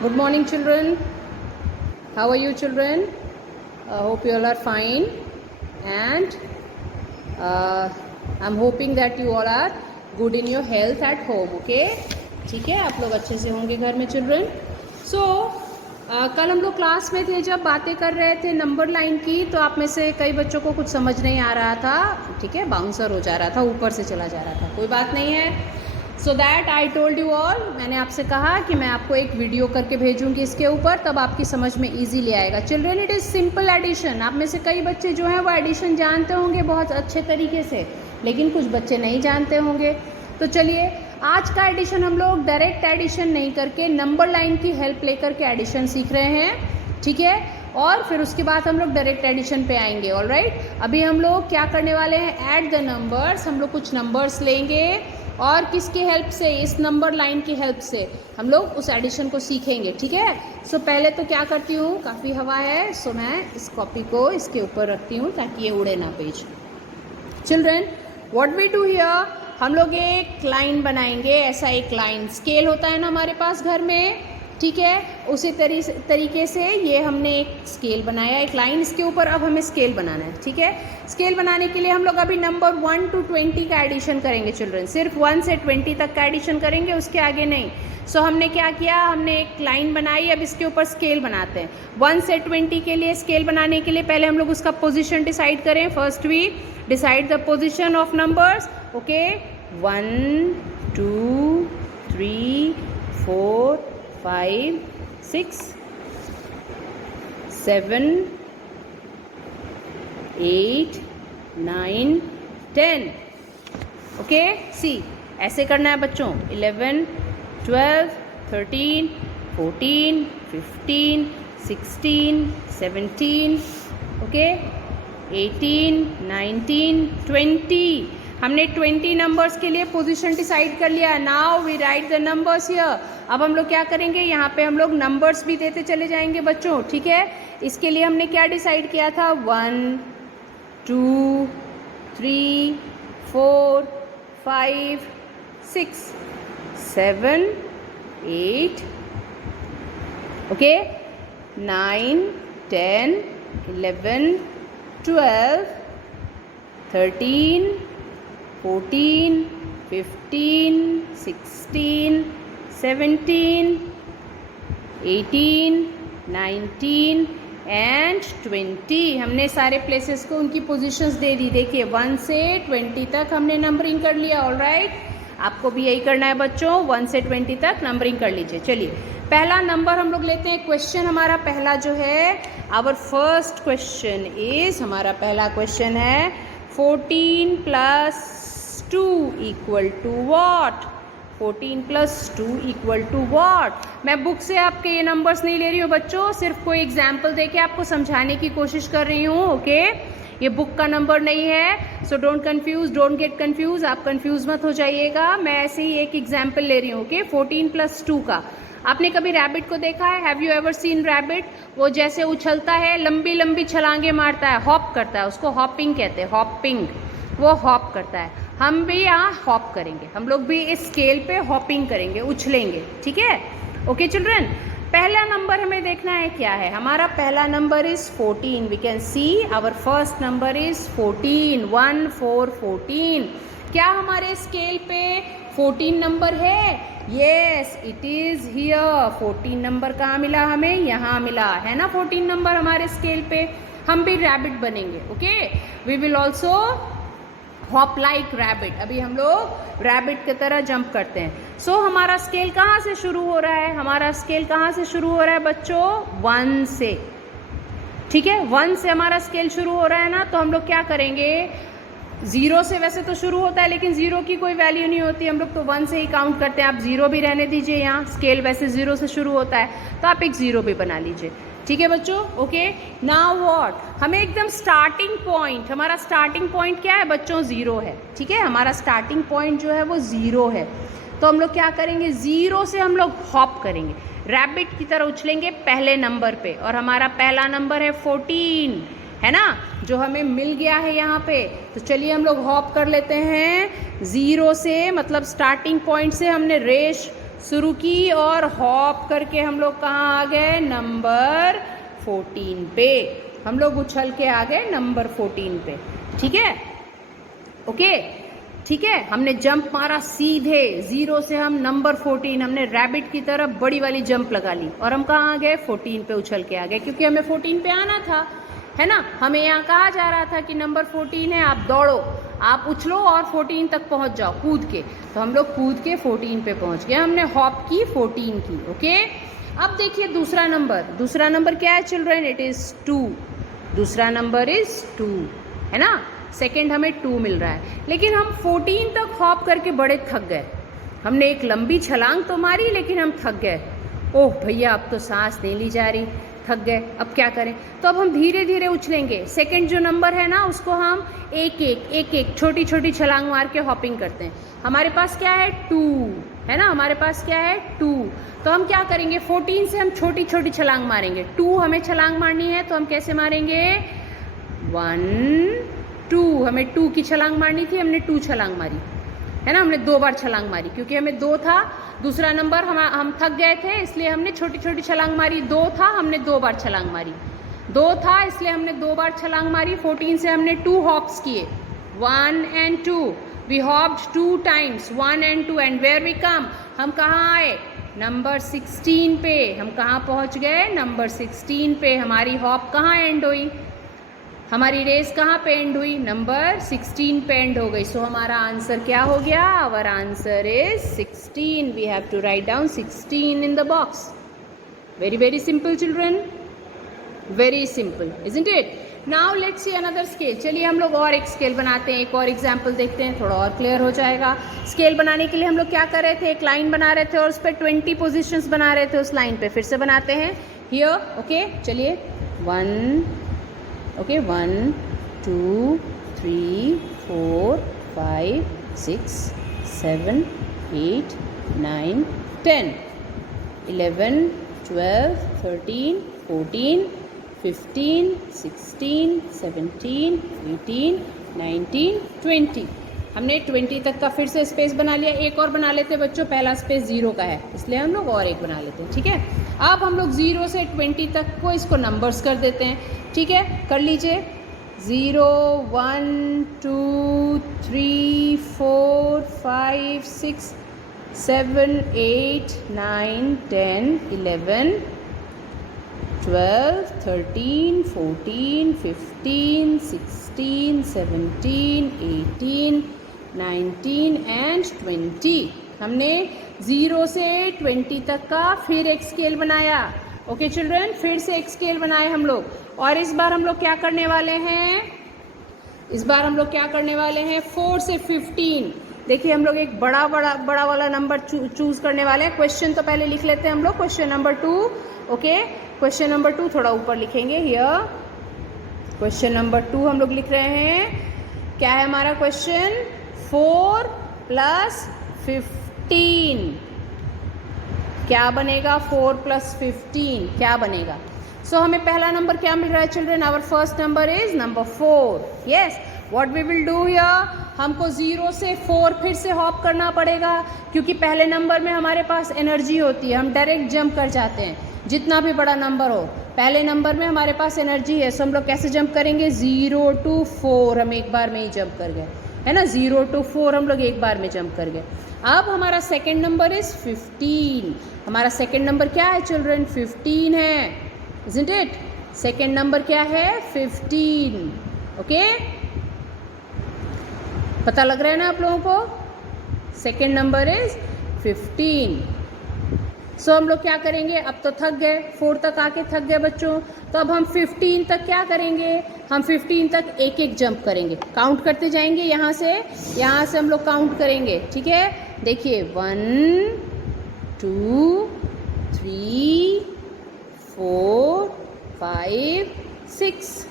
Good morning, children. How are you, children? Hope you all are fine, and I'm hoping that you all are good in your health at home. Okay? ठीक है, आप लोग अच्छे से होंगे घर में, children. So कल हम लोग क्लास में थे, जब बातें कर रहे थे नंबर लाइन की, तो आप में से कई बच्चों को कुछ समझ नहीं आ रहा था. ठीक है, बाउंसर हो जा रहा था, ऊपर से चला जा रहा था. कोई बात नहीं है. So that I told you all, मैंने आपसे कहा कि मैं आपको एक वीडियो करके भेजूंगी इसके ऊपर, तब आपकी समझ में इजीली आएगा. Children, it is simple addition. आप में से कई बच्चे जो हैं वो एडिशन जानते होंगे बहुत अच्छे तरीके से, लेकिन कुछ बच्चे नहीं जानते होंगे. तो चलिए, आज का एडिशन हम लोग डायरेक्ट एडिशन नहीं करके नंबर लाइन की हेल्प लेकर के एडिशन सीख रहे हैं. ठीक है, और फिर उसके बाद हम लोग डायरेक्ट एडिशन पे आएंगे. ऑलराइट, अभी हम लोग क्या करने वाले हैं, ऐड द नंबर्स. हम लोग कुछ नंबर्स लेंगे और किसकी हेल्प से, इस नंबर लाइन की हेल्प से हम लोग उस एडिशन को सीखेंगे. ठीक है. सो पहले तो क्या करती हूँ, काफ़ी हवा है, सो मैं इस कॉपी को इसके ऊपर रखती हूँ ताकि ये उड़े ना page. Children, what we do here, हम लोग एक लाइन बनाएंगे. ऐसा एक लाइन स्केल होता है ना हमारे पास घर में. ठीक है, उसी तरीके से ये हमने एक स्केल बनाया, एक लाइन. इसके ऊपर अब हमें स्केल बनाना है. ठीक है, स्केल बनाने के लिए हम लोग अभी नंबर 1 to 20 का एडिशन करेंगे. चिल्ड्रन, सिर्फ 1 से 20 तक का एडिशन करेंगे, उसके आगे नहीं. सो हमने क्या किया, हमने एक लाइन बनाई, अब इसके ऊपर स्केल बनाते हैं. 1 से 20 के लिए स्केल बनाने के लिए पहले हम लोग उसका पोजिशन डिसाइड करें. First we decide the position of numbers. Okay, 1 2 3 4 5 6 7 8 9 10. Okay, सी ऐसे करना है बच्चों. 11 12 13 14 15 16 17. ओके, 18 19 20. हमने 20 नंबर्स के लिए पोजीशन डिसाइड कर लिया. Now we write the numbers here. अब हम लोग क्या करेंगे, यहाँ पे हम लोग नंबर्स भी देते चले जाएंगे बच्चों. ठीक है, इसके लिए हमने क्या डिसाइड किया था, 1 2 3 4 5 6 7 8. Okay, 9 10 11 12 13 14 15 16 17 18 19 and 20. हमने सारे प्लेसेस को उनकी पोजीशंस दे दी. देखिए, 1 से 20 तक हमने नंबरिंग कर लिया. ऑलराइट, आपको भी यही करना है बच्चों, 1 से 20 तक नंबरिंग कर लीजिए. चलिए, पहला नंबर हम लोग लेते हैं. क्वेश्चन हमारा पहला जो है, आवर फर्स्ट क्वेश्चन इज, हमारा पहला क्वेश्चन है 14 + 2 = what? 14 + 2 = what? मैं बुक से आपके ये नंबर्स नहीं ले रही हूँ बच्चों, सिर्फ कोई एग्जाम्पल देके आपको समझाने की कोशिश कर रही हूँ. ओके, ये बुक का नंबर नहीं है. So don't confuse, don't get confuse. आप कंफ्यूज मत हो जाइएगा, मैं ऐसे ही एक एग्जाम्पल ले रही हूँ. ओके, 14 + 2 का. आपने कभी रैबिट को देखा है? Have you ever seen rabbit? वो जैसे उछलता है, लंबी लंबी छलांगे मारता है, हॉप करता है, उसको हॉपिंग कहते हैं. हॉपिंग, वो हॉप करता है. हम भी यहाँ हॉप करेंगे, हम लोग भी इस स्केल पे हॉपिंग करेंगे, उछलेंगे. ठीक है. ओके चिल्ड्रन, पहला नंबर हमें देखना है क्या है. हमारा पहला number is 14. We can see our first number is 14. 1 4 14. क्या हमारे स्केल पे 14 नंबर है? Yes, it is here. 14 number कहाँ मिला हमें? यहाँ मिला है ना 14 नंबर हमारे स्केल पे. हम भी रैबिट बनेंगे. Okay, we will also hop like rabbit. अभी हम लोग रैबिट की तरह जंप करते हैं. सो हमारा स्केल कहाँ से शुरू हो रहा है? हमारा स्केल कहाँ से शुरू हो रहा है बच्चों? 1 से. ठीक है, 1 से हमारा स्केल शुरू हो रहा है ना, तो हम लोग क्या करेंगे, 0 से वैसे तो शुरू होता है, लेकिन 0 की कोई वैल्यू नहीं होती, हम लोग तो 1 से ही काउंट करते हैं. आप 0 भी रहने दीजिए, यहाँ स्केल वैसे 0 से शुरू होता है, तो आप एक 0 भी बना लीजिए. ठीक है बच्चों. ओके, नाउ व्हाट, हमें एकदम स्टार्टिंग पॉइंट, हमारा स्टार्टिंग पॉइंट क्या है बच्चों? 0 है. ठीक है, हमारा स्टार्टिंग पॉइंट जो है वो 0 है. तो हम लोग क्या करेंगे, 0 से हम लोग हॉप करेंगे, रैबिट की तरह उछलेंगे पहले नंबर पे. और हमारा पहला नंबर है 14, है ना, जो हमें मिल गया है यहाँ पे. तो चलिए हम लोग हॉप कर लेते हैं 0 से, मतलब स्टार्टिंग पॉइंट से हमने रेस शुरू की और हॉप करके हम लोग कहाँ आ गए, नंबर 14 पे। हम लोग उछल के आ गए नंबर 14 पे। ठीक है, ओके, ठीक है। हमने जंप मारा सीधे 0 से हम नंबर 14, हमने रैबिट की तरह बड़ी वाली जंप लगा ली और हम कहाँ आ गए, 14 पे उछल के आ गए, क्योंकि हमें 14 पे आना था, है ना। हमें यहाँ कहा जा रहा था कि नंबर 14 है, आप दौड़ो, आप उछलो और 14 तक पहुँच जाओ कूद के। तो हम लोग कूद के 14 पे पहुँच गए, हमने हॉप की 14 की। ओके, अब देखिए दूसरा नंबर क्या है चिल्ड्रन, इट इज़ 2। दूसरा नंबर इज़ 2, है ना। सेकंड हमें 2 मिल रहा है, लेकिन हम 14 तक हॉप करके बड़े थक गए। हमने एक लंबी छलांग तो मारी, लेकिन हम थक गए। ओह भैया, अब तो सांस नहीं ली जा रही, थक गए, अब क्या करें। तो अब हम धीरे धीरे उछलेंगे। सेकंड जो नंबर है ना, उसको हम एक एक छोटी छोटी छलांग मार के हॉपिंग करते हैं। हमारे पास क्या है, 2, है ना, हमारे पास क्या है, 2। तो हम क्या करेंगे, 14 से हम छोटी छोटी छलांग मारेंगे। 2 हमें छलांग मारनी है, तो हम कैसे मारेंगे, 1 2, हमें 2 की छलांग मारनी थी, हमने 2 छलांग मारी, है ना। हमने 2 बार छलांग मारी, क्योंकि हमें 2 था, दूसरा नंबर हम थक गए थे, इसलिए हमने छोटी छोटी छलांग मारी। 2 था, हमने 2 बार छलांग मारी। 2 था, इसलिए हमने 2 बार छलांग मारी। 14 से हमने 2 हॉप्स किए, 1 and 2। We hopped 2 times, 1 and 2, and where we come, हम कहाँ आए, नंबर 16 पे। हम कहाँ पहुँच गए, नंबर 16 पे। हमारी हॉप कहाँ एंड हुई, हमारी रेस कहाँ पे एंड हुई, नंबर 16 पे एंड हो गई। सो हमारा आंसर क्या हो गया, our answer is 16। We have to write down 16 in the box. Very very simple children, very simple, isn't it. Now let's see another scale. चलिए हम लोग और एक स्केल बनाते हैं, एक और एग्जाम्पल देखते हैं, थोड़ा और क्लियर हो जाएगा। स्केल बनाने के लिए हम लोग क्या कर रहे थे, एक लाइन बना रहे थे और उस पर 20 पोजिशंस बना रहे थे। उस लाइन पे फिर से बनाते हैं हियर, ओके। चलिए 1 2 3 4 5 6 7 8 9 10 11 12 13 14 15 16 17 18 19 20। हमने 20 तक का फिर से स्पेस बना लिया। एक और बना लेते हैं बच्चों, पहला स्पेस 0 का है, इसलिए हम लोग और एक बना लेते हैं। ठीक है, अब हम लोग 0 से 20 तक को इसको नंबर्स कर देते हैं। ठीक है, कर लीजिए। 0 1 2 3 4 5 6 7 8 9 10 11 12 13 14 15 16 17 18 19 एंड 20। हमने 0 से 20 तक का फिर एक स्केल बनाया। ओके चिल्ड्रन, फिर से एक स्केल बनाए हम लोग, और इस बार हम लोग क्या करने वाले हैं, इस बार हम लोग क्या करने वाले हैं, 4 से 15। देखिए हम लोग एक बड़ा वाला नंबर चूज करने वाले हैं। क्वेश्चन तो पहले लिख लेते हैं हम लोग, question number 2। Okay, question number 2 थोड़ा ऊपर लिखेंगे, हियर क्वेश्चन नंबर 2 हम लोग लिख रहे हैं। क्या है हमारा क्वेश्चन, 4 + 15 क्या बनेगा, 4 + 15 क्या बनेगा। सो हमें पहला नंबर क्या मिल रहा है children, our first number is number 4। Yes, what we will do here, हमको 0 से 4 फिर से हॉप करना पड़ेगा, क्योंकि पहले नंबर में हमारे पास एनर्जी होती है, हम डायरेक्ट जंप कर जाते हैं। जितना भी बड़ा नंबर हो, पहले नंबर में हमारे पास एनर्जी है, सो हम लोग कैसे जंप करेंगे, 0 to 4 हम एक बार में ही जंप कर गए, है ना। 0 to 4 हम लोग एक बार में जंप कर गए। अब हमारा सेकेंड नंबर इज 15। हमारा सेकेंड नंबर क्या है चिल्ड्रन, 15 है, इजंट इट। सेकेंड नंबर क्या है, 15। ओके, पता लग रहा है ना आप लोगों को, सेकेंड नंबर इज 15। सो हम लोग क्या करेंगे, अब तो थक गए, 4 तक आके थक गए बच्चों, तो अब हम 15 तक क्या करेंगे, हम 15 तक एक एक जंप करेंगे, काउंट करते जाएंगे। यहाँ से हम लोग काउंट करेंगे। ठीक है, देखिए 1 2 3 4 5 6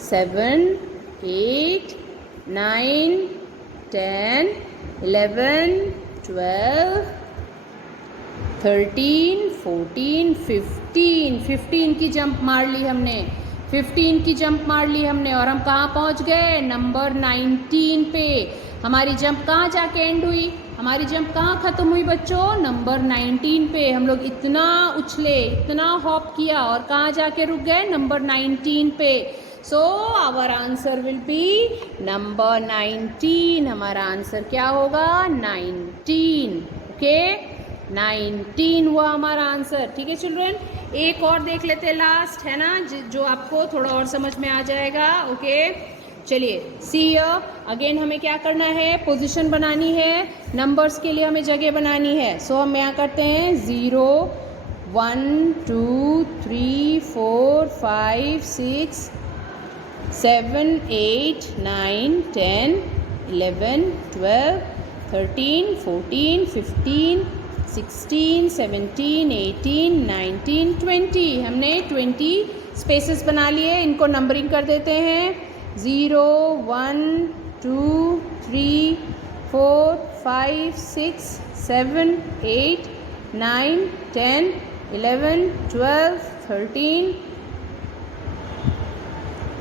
7 8 9 10 11 12 13 14 15 की जंप मार ली हमने, 15 की जंप मार ली हमने, और हम कहाँ पहुँच गए, नंबर 19 पे। हमारी जंप कहाँ जाके एंड हुई, हमारी जंप कहाँ ख़त्म हुई बच्चों? नंबर 19 पे। हम लोग इतना उछले, इतना हॉप किया और कहाँ जाके रुक गए? नंबर 19 पे। So our answer will be number 19। हमारा आंसर क्या होगा? 19। ओके, 19 हुआ हमारा आंसर। ठीक है चिल्ड्रन, एक और देख लेते हैं लास्ट, है ना, जो आपको थोड़ा और समझ में आ जाएगा। ओके चलिए, सी अगेन हमें क्या करना है? पोजीशन बनानी है, नंबर्स के लिए हमें जगह बनानी है। सो हम यहाँ करते हैं 0 1 2 3 4 5 6 7 8 9 10 11 12 13 14 15 16 17 18 19 20। हमने 20 स्पेसेस बना लिए, इनको नंबरिंग कर देते हैं। 0 1 2 3 4 5 6 7 8 9 10 11 12 13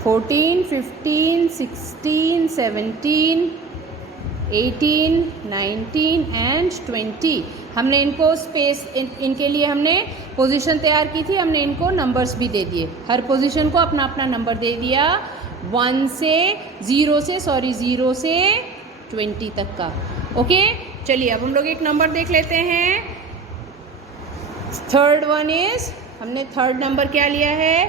14 15 16 17 18 19 एंड 20। हमने इनको स्पेस इनके लिए हमने पोजीशन तैयार की थी, हमने इनको नंबर्स भी दे दिए, हर पोजीशन को अपना अपना नंबर दे दिया, 0 से 20 तक का। ओके चलिए, अब हम लोग एक नंबर देख लेते हैं। थर्ड वन इज, हमने थर्ड नंबर क्या लिया है?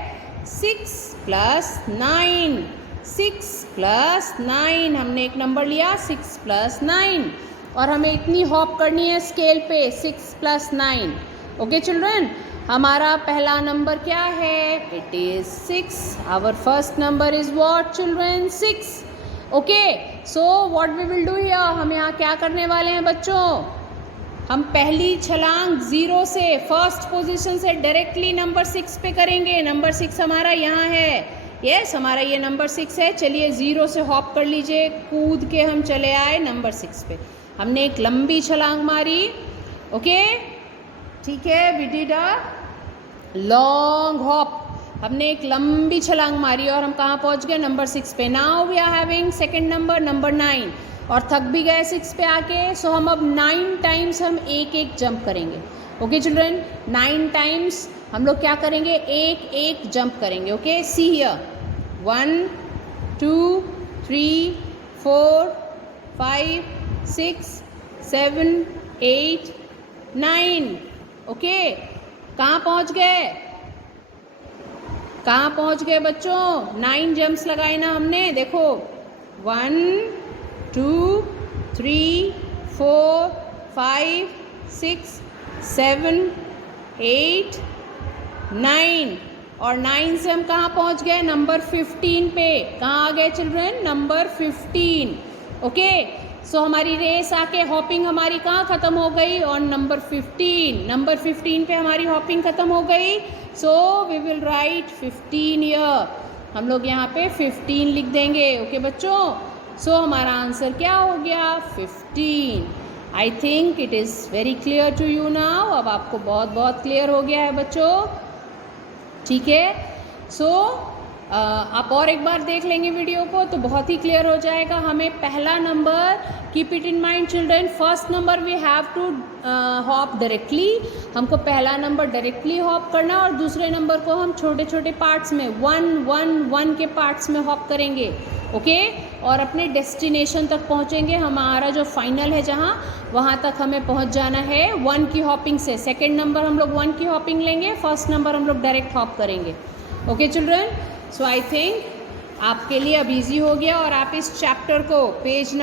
6 + 9। 6 + 9 हमने एक नंबर लिया, 6 + 9, और हमें इतनी हॉप करनी है स्केल पे, 6 + 9। ओके चिल्ड्रन, हमारा पहला नंबर क्या है? It is 6। Our first number is what children? 6। Okay, so what we will do here, हम यहाँ क्या करने वाले हैं बच्चों? हम पहली छलांग 0 से, फर्स्ट पोजीशन से डायरेक्टली नंबर 6 पे करेंगे। नंबर 6 हमारा यहाँ है, यस हमारा ये नंबर 6 है। चलिए 0 से हॉप कर लीजिए, कूद के हम चले आए नंबर 6 पे। हमने एक लंबी छलांग मारी। ओके ठीक है, we did a long hop, हमने एक लंबी छलांग मारी और हम कहाँ पहुँच गए? नंबर 6 पे। Now we are having second number, number 9, और थक भी गए 6 पे आके। सो हम अब 9 टाइम्स हम एक एक जंप करेंगे। ओके चिल्ड्रन, 9 टाइम्स हम लोग क्या करेंगे? एक एक जंप करेंगे। Okay see here, 1 2 3 4 5 6 7 8 9। ओके, कहाँ पहुँच गए? कहाँ पहुँच गए बच्चों? 9 जंप्स लगाए ना हमने, देखो 1 2 3 4 5 6 7 8 9, और 9 से हम कहाँ पहुँच गए? नंबर 15 पे। कहाँ आ गए चिल्ड्रन? नंबर 15। ओके, सो हमारी रेस आके हॉपिंग हमारी कहाँ ख़त्म हो गई? और नंबर 15। नंबर 15 पे हमारी हॉपिंग ख़त्म हो गई। So we will write 15 here, हम लोग यहाँ पे 15 लिख देंगे। ओके बच्चों, सो हमारा आंसर क्या हो गया? 15। I think it is very clear to you now. अब आपको बहुत बहुत क्लियर हो गया है बच्चों, ठीक है। सो आप और एक बार देख लेंगे वीडियो को तो बहुत ही क्लियर हो जाएगा। हमें पहला number, keep it in mind children, first number we have to hop directly, हमको पहला नंबर डायरेक्टली हॉप करना, और दूसरे नंबर को हम छोटे छोटे पार्ट्स में 1 1 1 के पार्ट्स में हॉप करेंगे। ओके, और अपने डेस्टिनेशन तक पहुंचेंगे। हमारा जो फाइनल है जहां, वहां तक हमें पहुंच जाना है 1 की हॉपिंग से। सेकंड नंबर हम लोग 1 की हॉपिंग लेंगे, फर्स्ट नंबर हम लोग डायरेक्ट हॉप करेंगे। Okay children, so I think आपके लिए अब ईजी हो गया, और आप इस चैप्टर को पेज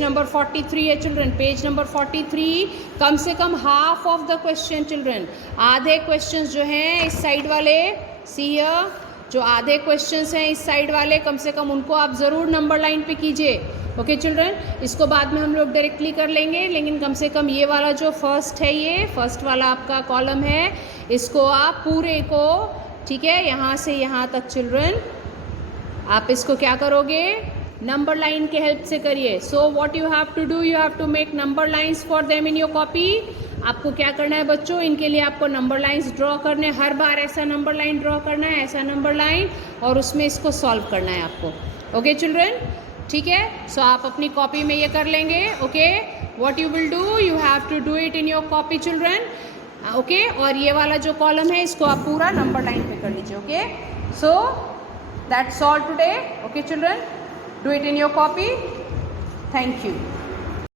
नंबर 43 है चिल्ड्रन, पेज नंबर 43, कम से कम half of the question children, आधे क्वेश्चंस जो हैं इस साइड वाले, सी हियर, जो आधे क्वेश्चंस हैं इस साइड वाले, कम से कम उनको आप ज़रूर नंबर लाइन पे कीजिए। ओके चिल्ड्रन, इसको बाद में हम लोग डायरेक्टली कर लेंगे, लेकिन कम से कम ये वाला जो फर्स्ट है, ये फर्स्ट वाला आपका कॉलम है, इसको आप पूरे को, ठीक है, यहाँ से यहाँ तक चिल्ड्रन आप इसको क्या करोगे? नंबर लाइन के हेल्प से करिए। So what you have to do, you have to make number lines for them in your copy. आपको क्या करना है बच्चों? इनके लिए आपको नंबर लाइन्स ड्रॉ करने, हर बार ऐसा नंबर लाइन ड्रॉ करना है, ऐसा नंबर लाइन, और उसमें इसको सॉल्व करना है आपको। ओके चिल्ड्रन, ठीक है, सो आप अपनी कॉपी में ये कर लेंगे. Okay, what you will do, you have to do it in your copy children. Okay, और ये वाला जो कॉलम है इसको आप पूरा नंबर लाइन पे कर लीजिए. Okay, so that's all today. Okay children, do it in your copy. Thank you.